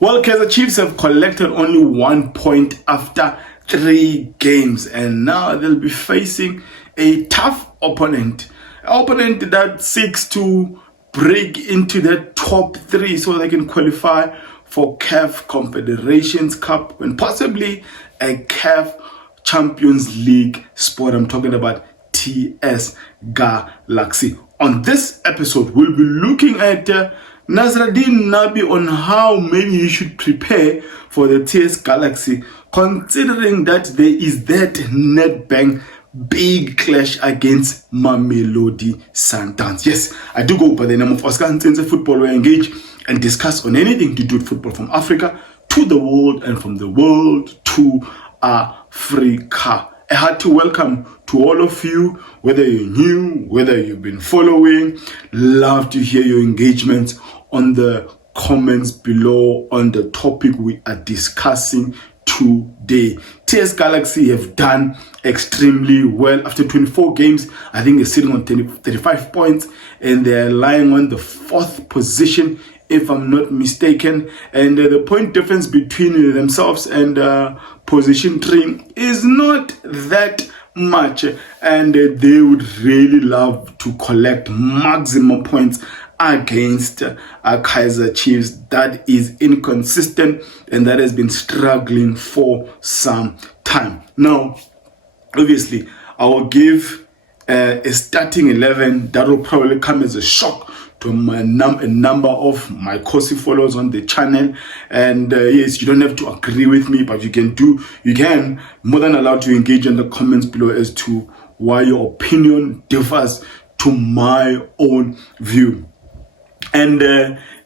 Well, Kaizer Chiefs have collected only 1 point after 3 games, and now they'll be facing a tough opponent. An opponent that seeks to break into the top 3 so they can qualify for CAF Confederations Cup and possibly a CAF Champions League spot. I'm talking about TS Galaxy. On this episode, we'll be looking at Nasreddine Nabi on how maybe you should prepare for the TS Galaxy, considering that there is that Nedbank big clash against Mamelodi Sundowns. Yes, I do go by the name of Oscar Ntenze Football, where I engage and discuss on anything to do with football from Africa to the world and from the world to Africa. A hearty welcome to all of you, whether you're new, whether you've been following. Love to hear your engagement on the comments below on the topic we are discussing today. TS Galaxy have done extremely well after 24 games. I think they're sitting on 35 points and they're lying on the 4th position, if I'm not mistaken, and the point difference between themselves and position 3 is not that much, and they would really love to collect maximum points against Kaizer Chiefs that is inconsistent and that has been struggling for some time. Now, obviously, I will give a starting 11 that will probably come as a shock to a number of my Amakhosi followers on the channel, and yes, you don't have to agree with me, but you can more than allowed to engage in the comments below as to why your opinion differs to my own view. And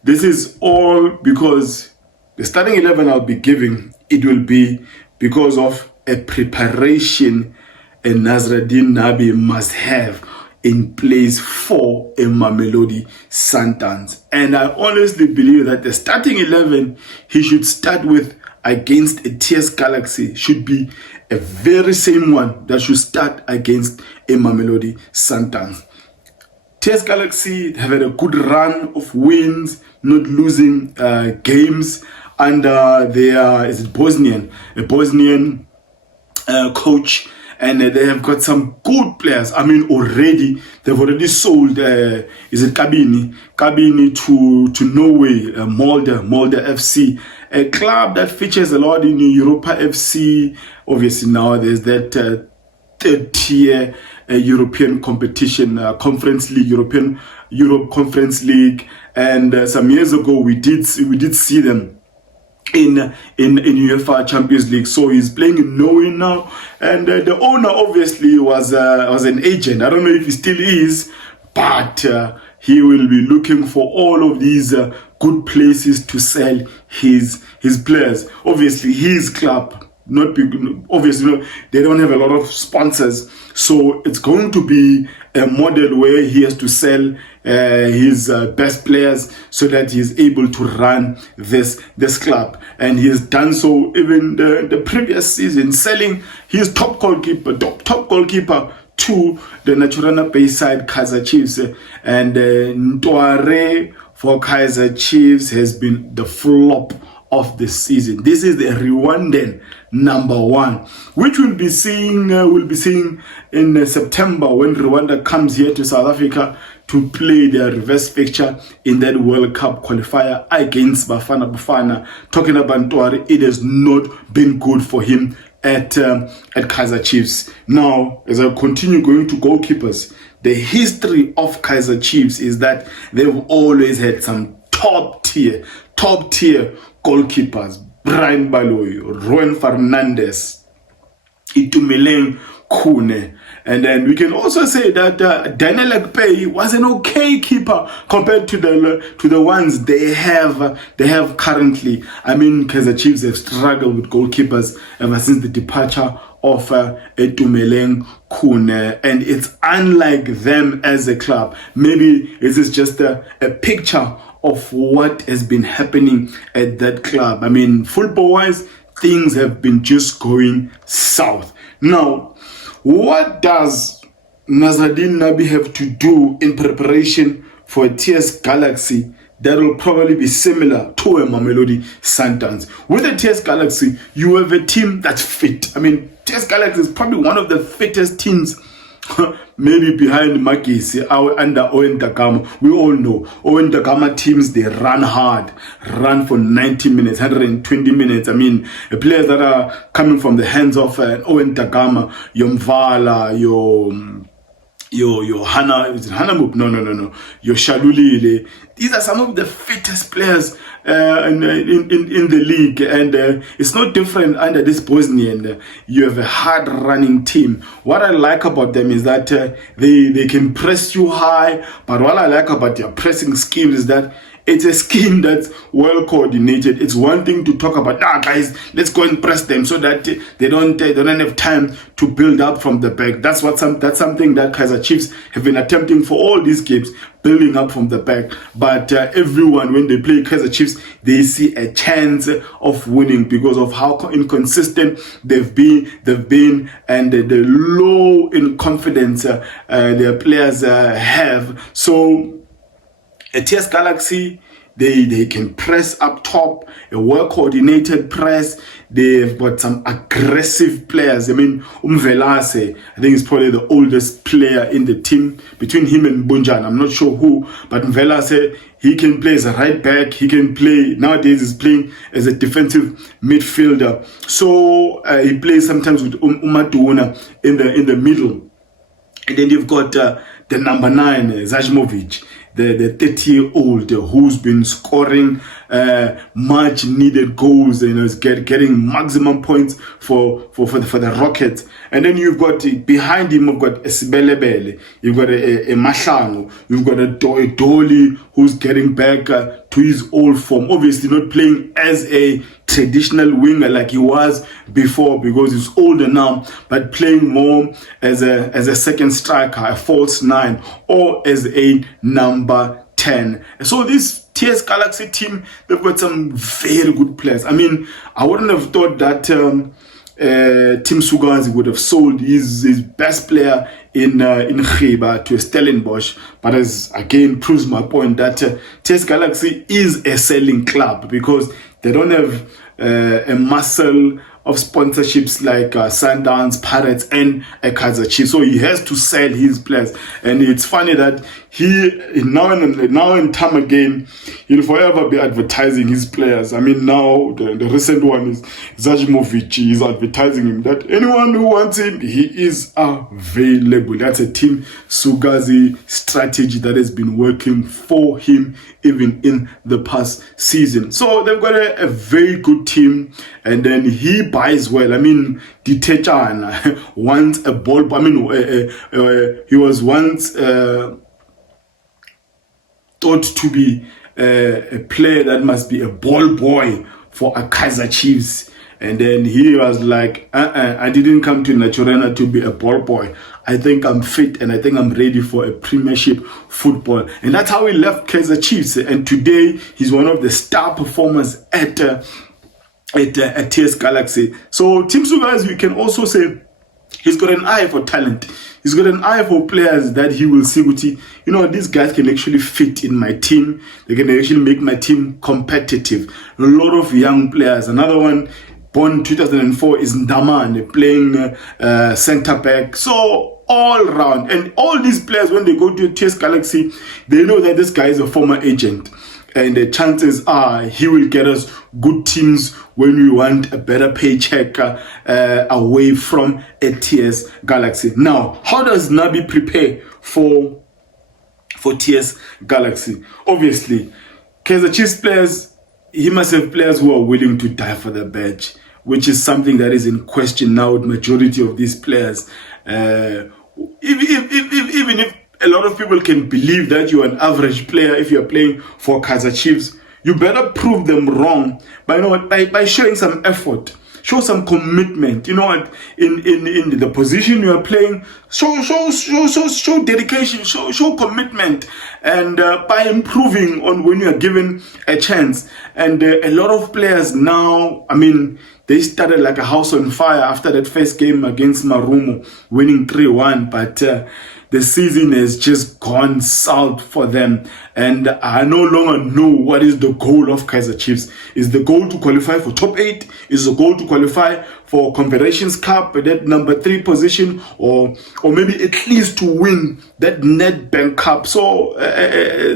this is all because the starting 11 I'll be giving, it will be because of a preparation a Nasreddine Nabi must have in place for a Mamelodi Sundowns. And I honestly believe that the starting 11 he should start with against a TS Galaxy should be a very same one that should start against a Mamelodi Sundowns. TS Galaxy have had a good run of wins, not losing games under their a Bosnian coach, and they have got some good players. I mean, they've already sold Kabini to Norway, Molde FC, a club that features a lot in Europa FC. Obviously now there's that third tier European competition, Conference League, Europe Conference League, and some years ago we did see them in UEFA Champions League. So he's playing in Norway now, and the owner obviously was an agent. I don't know if he still is, but he will be looking for all of these good places to sell his players. Obviously his club, not big, obviously they don't have a lot of sponsors, so it's going to be a model where he has to sell his best players so that he's able to run this club, and he has done so even the previous season, selling his top goalkeeper to the Naturana Bayside Kaizer Chiefs, and Ntware for Kaizer Chiefs has been the flop of the season. This is the Rwandan number 1, which we'll be seeing in September when Rwanda comes here to South Africa to play their reverse fixture in that World Cup qualifier against Bafana. Talking about Ntware, it has not been good for him at Kaizer Chiefs. Now, as I continue going to goalkeepers, the history of Kaizer Chiefs is that they've always had some top tier goalkeepers. Brian Baloyi, Rowan Fernandez, Itumeleng Khune, and then we can also say that Daniel Ekpe was an okay keeper compared to the ones they have currently. I mean, Kaizer Chiefs have struggled with goalkeepers ever since the departure of Itumeleng Khune, and it's unlike them as a club. Maybe this is just a picture of what has been happening at that club. I mean, football-wise, things have been just going south. Now, what does Nasreddine Nabi have to do in preparation for TS Galaxy that will probably be similar to a Mamelodi Sundowns. With the TS Galaxy, you have a team that's fit. I mean, TS Galaxy is probably one of the fittest teams, maybe behind Magisi under Owen Takama. We all know Owen Takama teams, they run hard, run for 90 minutes, 120 minutes. I mean, the players that are coming from the hands of Owen Takama, your Mvala, your Hana, is it Hanamup? No. Your Shalulile. These are some of the fittest players in the league, and it's not different under this Bosnian. You have a hard-running team. What I like about them is that they can press you high, but what I like about their pressing scheme is that it's a scheme that's well coordinated. It's one thing to talk about, guys, let's go and press them so that they don't have time to build up from the back. That's something that Kaizer Chiefs have been attempting for all these games, building up from the back. But everyone, when they play Kaizer Chiefs, they see a chance of winning because of how inconsistent they've been, and the low in confidence their players have. So a TS Galaxy, they can press up top, a well-coordinated press. They've got some aggressive players. I mean, Umvelase, I think he's probably the oldest player in the team. Between him and Bunjan, I'm not sure who, but Umvelase, he can play as a right back. He can play, nowadays he's playing as a defensive midfielder. So he plays sometimes with Umaduna in the middle. And then you've got the number 9, Zajmovic, the 30-year-old who's been scoring much needed goals and is getting maximum points for the Rockets. And then you've got behind him, you've got a Sibelebele, you've got a Mahlangu, you've got a Dolly who's getting back to his old form. Obviously not playing as a traditional winger like he was before because he's older now, but playing more as a second striker, a false 9, or as a number 10. So this TS Galaxy team, they've got some very good players. I mean, I wouldn't have thought that Tim Sugazi would have sold his best player in Khiba to Stellenbosch, but as again proves my point that TS Galaxy is a selling club because they don't have a muscle of sponsorships like Sundowns, Pirates, and Kaizer Chiefs. So he has to sell his players. And it's funny that he, now and time again, he'll forever be advertising his players. I mean, now the recent one is Zajmovic. He's advertising him that anyone who wants him, he is available. That's a Team Sugazi strategy that has been working for him even in the past season. So they've got a very good team, and then he buys well. I mean, Ditechan wants a ball. I mean, he was once thought to be a player that must be a ball boy for a Kaizer Chiefs. And then he was like, I didn't come to Naturena to be a ball boy. I think I'm fit and I think I'm ready for a Premiership football. And that's how he left Kaizer Chiefs. And today he's one of the star performers at TS Galaxy. So Tim Sugazi, you can also say he's got an eye for talent. He's got an eye for players that he will see. You know, these guys can actually fit in my team. They can actually make my team competitive. A lot of young players. Another one, born 2004, is Ndaman, playing centre back. So all round. And all these players, when they go to TS Galaxy, they know that this guy is a former agent. And the chances are he will get us good teams when we want a better paycheck away from a TS Galaxy. Now, how does Nabi prepare for TS Galaxy? Obviously, Kaizer Chiefs players, he must have players who are willing to die for the badge, which is something that is in question now with majority of these players. Even if a lot of people can believe that you're an average player if you're playing for Kaizer Chiefs, you better prove them wrong by showing some effort, show some commitment. You know what? In the position you are playing, show dedication, show commitment, and by improving on when you are given a chance. And a lot of players now, I mean, they started like a house on fire after that first game against Marumo, winning 3-1, but the season has just gone south for them, and I no longer know what is the goal of Kaizer Chiefs. Is the goal to qualify for top 8? Is the goal to qualify for Confederations Cup at that number 3 position, or maybe at least to win that Nedbank Cup? So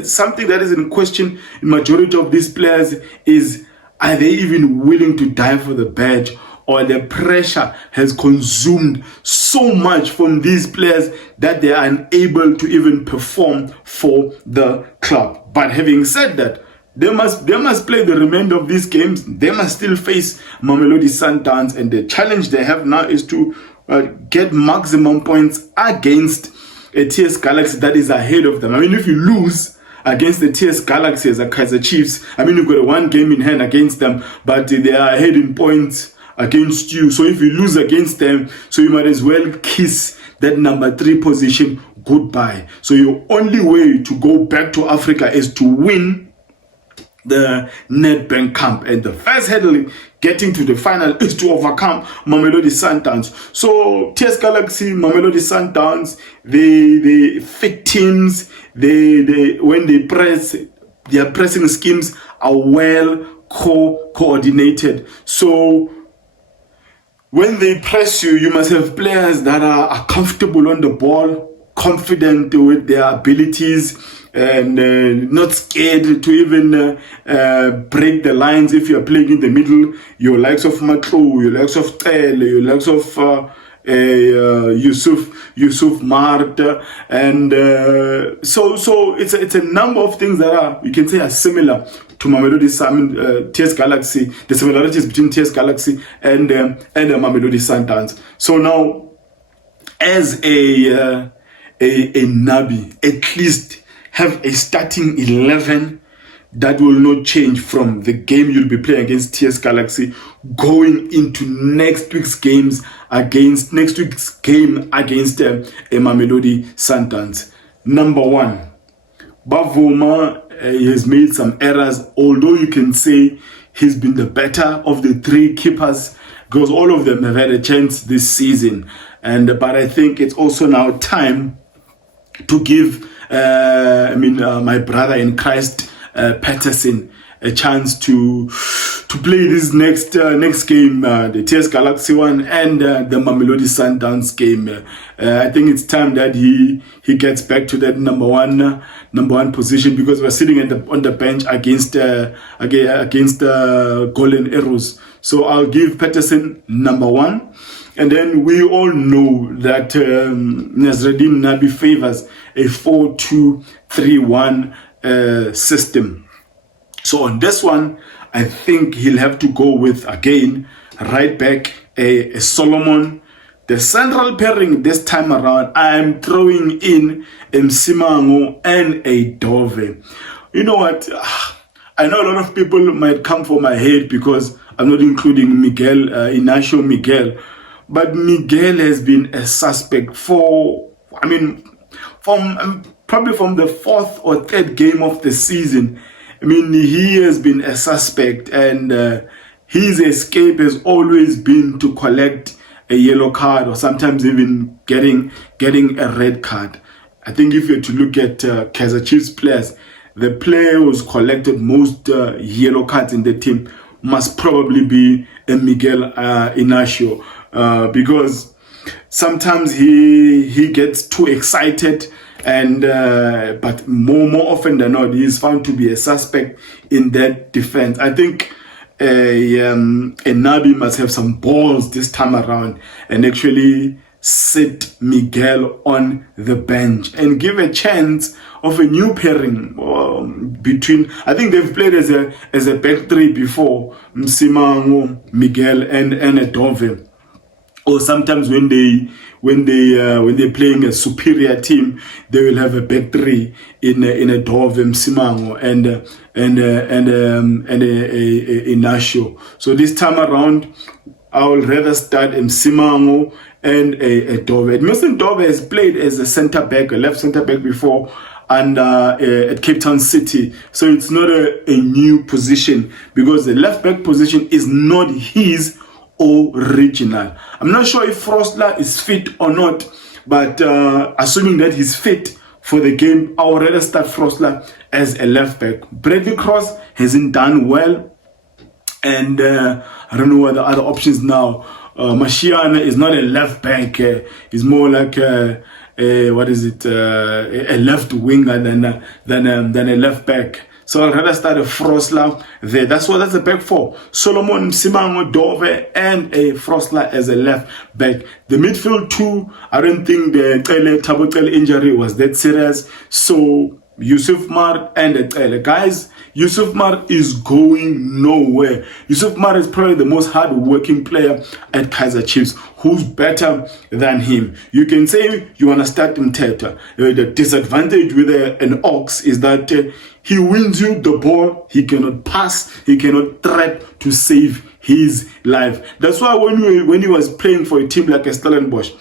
something that is in question in majority of these players is, are they even willing to die for the badge, or the pressure has consumed so much from these players that they are unable to even perform for the club? But having said that, they must play the remainder of these games. They must still face Mamelodi Sundowns, and the challenge they have now is to get maximum points against a TS Galaxy that is ahead of them. I mean, if you lose against the TS Galaxy as a Kaizer Chiefs, I mean, you've got a 1 game in hand against them, but they are ahead in points against you. So if you lose against them, so you might as well kiss that number 3 position goodbye. So your only way to go back to Africa is to win the Nedbank Cup, and the first hurdle getting to the final is to overcome Mamelodi Sundowns. So TS Galaxy, Mamelodi Sundowns, they fit teams. They when they press, their pressing schemes are well coordinated. So when they press you, you must have players that are comfortable on the ball, confident with their abilities, and not scared to even break the lines if you're playing in the middle. Your likes of Matlo, your likes of Tel, your likes of Yusuf Mart, and so it's a number of things that are, you can say, are similar to Mamelodi TS Galaxy, the similarities between TS Galaxy and Mamelodi Sundowns. So now, as a Nabi, at least have a starting 11 that will not change from the game you'll be playing against TS Galaxy going into next week's game against Mamelodi Sundowns. Number 1, Bavuma has made some errors, although you can say he's been the better of the 3 keepers, because all of them have had a chance this season. But I think it's also now time to give my brother in Christ, Peterson, a chance to play this next game, the TS Galaxy one and the Mamelodi Sundowns game. I think it's time that he gets back to that number one position, because we're sitting on the bench against Golden Arrows. So I'll give Peterson number 1. And then we all know that Nasreddine Nabi favors a 4-2-3-1 system. So on this one, I think he'll have to go with, again, right back, a Solomon. The central pairing this time around, I'm throwing in Msimango and a Dove. You know what? I know a lot of people might come for my head because I'm not including Miguel, Inacio Miguel. But Miguel has been a suspect probably from the 4th or 3rd game of the season. I mean, he has been a suspect, and his escape has always been to collect a yellow card, or sometimes even getting a red card. I think if you're to look at Kaizer Chiefs players, the player who's collected most yellow cards in the team must probably be Miguel Inacio. Because sometimes he gets too excited, and but more often than not, he is found to be a suspect in that defense. I think a Nabi must have some balls this time around and actually sit Miguel on the bench and give a chance of a new pairing between. I think they've played as a back 3 before, Msimango, Miguel, and a Dove. Or sometimes when they're playing a superior team, they will have a back 3 in a Dove, Msimango, and a Inacio. So this time around, I will rather start Msimango and a Dove. Edmilson Dove has played as a centre back, a left centre back before, and at Cape Town City. So it's not a new position, because the left back position is not his original. I'm not sure if Frostler is fit or not, But assuming that he's fit for the game, I would rather start Frosler as a left back. Bradley Cross hasn't done well, and I don't know what the other options now. Mashiana is not a left back. He's more like a left winger than a left back. So I'd rather start a Frosler there. That's the back four. Solomon, Simango, Dove, and a Frosler as a left back. The midfield two, I don't think the Tabo Tele injury was that serious. So Yusuf Mar and the guys, Yusuf Mar is going nowhere. Yusuf Mar is probably the most hard-working player at Kaizer Chiefs. Who's better than him? You can say you want to start Mteta. The disadvantage with an Ox is that he wins you the ball. He cannot pass. He cannot threat to save his life. That's why when he was playing for a team like a Stellenbosch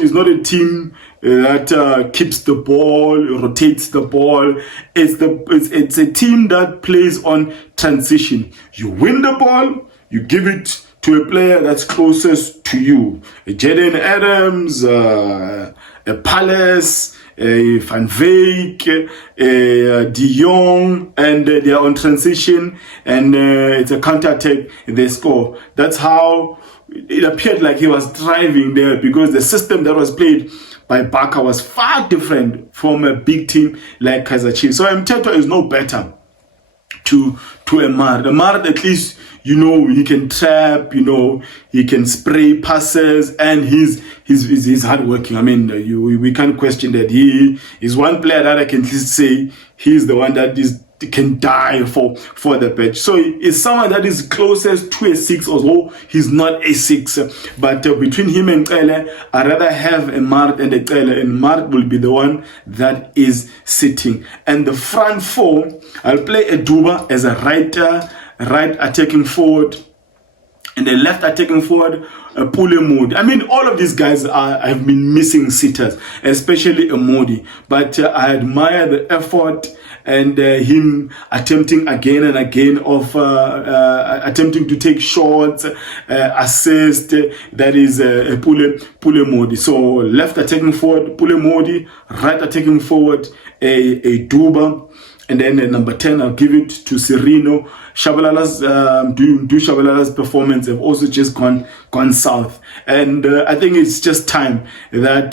is not a team that keeps the ball, rotates the ball. It's a team that plays on transition. You win the ball, you give it to a player that's closest to you. A Jaden Adams, a Palace, a Van Veek, a De Jong, and they are on transition, and it's a counter-attack, they score. That's how it appeared like he was thriving there, because the system that was played by Barca was far different from a big team like Kaizer Chiefs. So Mteto is no better to Amar. Amar, at least, he can trap, he can spray passes, and he's hardworking. I mean, we can't question that. He is one player that I can at least say he's the one that can die for the pitch. So it's someone that is closest to a 6, although he's not a 6. But between him and Kele, I'd rather have a Mart and a Kele, and Mart will be the one that is sitting. And the front four, I'll play a Duba as a right attacking forward, and the left attacking forward, Pule Modi. I mean, all of these guys have been missing sitters, especially Modi. But I admire the effort and him attempting again and again of attempting to take shots, assist. That is Pule Modi. So left attacking forward, Pule Modi. Right attacking forward, a Duba. And then at number 10, I'll give it to Serino. Shabalala's Shabalala's performance have also just gone south, and I think it's just time that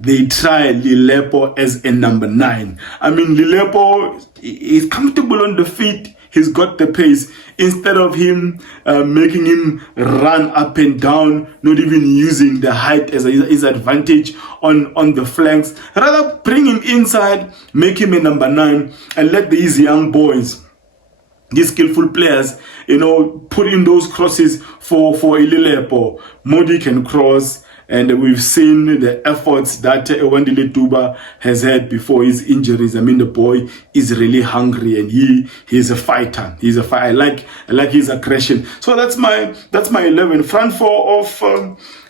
they try Lilepo as a number 9. I mean, Lilepo is comfortable on the feet. He's got the pace. Instead of him making him run up and down, not even using the height as his advantage on the flanks, rather bring him inside, make him a number 9, and let these young boys, these skillful players, put in those crosses for Ililepo. Modi can cross, and we've seen the efforts that Wandile Duba has had before his injuries. I mean, the boy is really hungry, and he's a fighter. He's a fighter. I like his aggression. So that's my 11. Front four of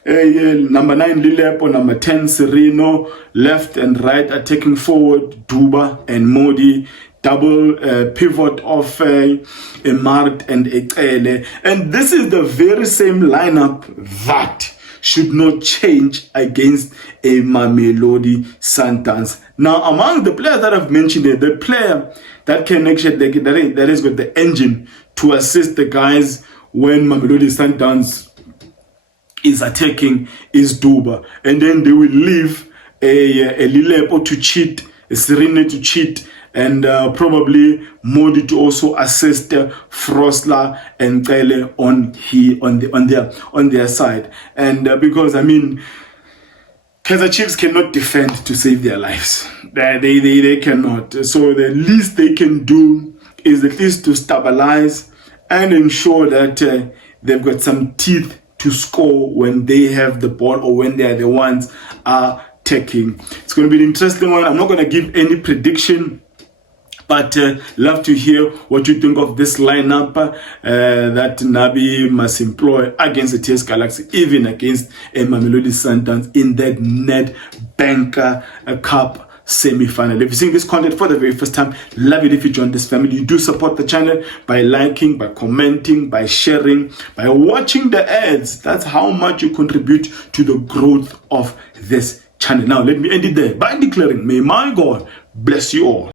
number 9 Lilepo, number 10 Serino, left and right attacking forward Duba and Modi. Double pivot of Mart and Ekele. And this is the very same lineup that should not change against a Mamelodi Sundowns. Now, among the players that I've mentioned here, the player that can actually, that has got the engine to assist the guys when Mamelodi Sundowns is attacking is Duba. And then they will leave a Lilepo to cheat, a Serene to cheat, and probably Modi to also assist Frosler and Kele on their side. And because, I mean, Kaizer Chiefs cannot defend to save their lives. They cannot. So the least they can do is at least to stabilize and ensure that they've got some teeth to score when they have the ball or when they are the ones taking. It's going to be an interesting one. I'm not going to give any prediction, but love to hear what you think of this lineup that Nabi must employ against the TS Galaxy, even against a Mamelodi Sundowns in that Nedbank Cup semi-final. If you're seeing this content for the very first time, love it if you join this family. You do support the channel by liking, by commenting, by sharing, by watching the ads. That's how much you contribute to the growth of this channel. Now let me end it there by declaring, may my God bless you all.